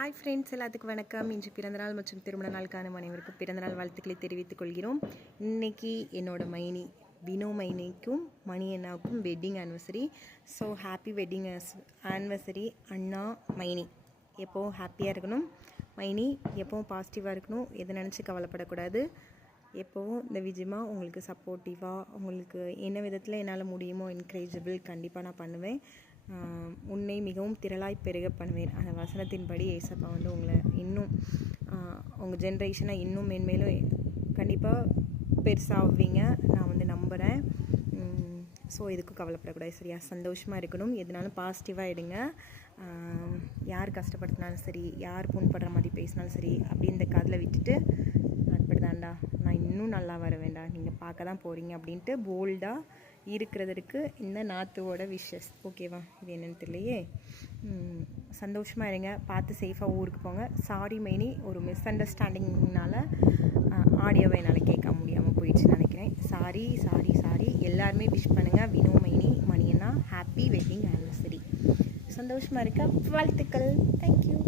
Hi friends, எல்லாத்துக்கும் வணக்கம். இன்று பிறந்தநாள் மற்றும் திருமண நாளுக்கான அனைவருக்கும் பிறந்தநாள் வாழ்த்துக்களை தெரிவித்துக் கொள்கிறோம். இன்றைக்கி என்னோட மைனி வினோ மைனிக்கும் மணி அண்ணாவுக்கும் wedding anniversary. So happy wedding anniversary அண்ணா மைனி. எப்போவும் ஹாப்பியாக இருக்கணும். மைனி எப்போவும் பாசிட்டிவாக இருக்கணும். எதை நினச்சி கவலைப்படக்கூடாது. எப்போவும் இந்த விஜயமாக உங்களுக்கு சப்போர்ட்டிவாக, உங்களுக்கு என்ன விதத்தில் என்னால் முடியுமோ என்கரேஜபிள் கண்டிப்பாக நான் பண்ணுவேன். உன்னை மிகவும் திரளாய் பெருக பண்ணுவேன். அந்த வசனத்தின்படி ஏசப்பா உங்களை இன்னும் உங்கள் ஜென்ரேஷனை இன்னும் மேன்மேலும் கண்டிப்பாக பெருசாகுவீங்க நான் நம்புகிறேன். ஸோ எதுக்கும் கவலைப்படக்கூடாது, சரியா? சந்தோஷமாக இருக்கணும். எதுனாலும் பாசிட்டிவாக எடுங்க. யார் கஷ்டப்படுத்தினாலும் சரி, யார் புண்படுற மாதிரி பேசினாலும் சரி, அப்படி இந்த காதில் விட்டுட்டு அப்படிதான்டா நான் இன்னும் நல்லா வர வேண்டாம், நீங்கள் பார்க்க தான் போகிறீங்க அப்படின்ட்டு போல்டாக இருக்கிறதுக்கு இந்த நாத்துவோட விஷஸ். ஓகேவா? இது என்னென்னு தெரியலையே. சந்தோஷமாக இருங்க. பார்த்து சேஃபாக ஊருக்கு போங்க. சாரி மைனி, ஒரு மிஸ் அண்டர்ஸ்டாண்டிங்னால ஆடியோவை என்னால் கேட்க முடியாமல் போயிடுச்சுன்னு நினைக்கிறேன். Sorry sorry sorry. எல்லாருமே விஷ் பண்ணுங்கள். வினோ மைனி மணியன்னா ஹாப்பி வெட்டிங் ஆனிவர்சரி. சந்தோஷமாக இருக்க வாழ்த்துக்கள். தேங்க்யூ.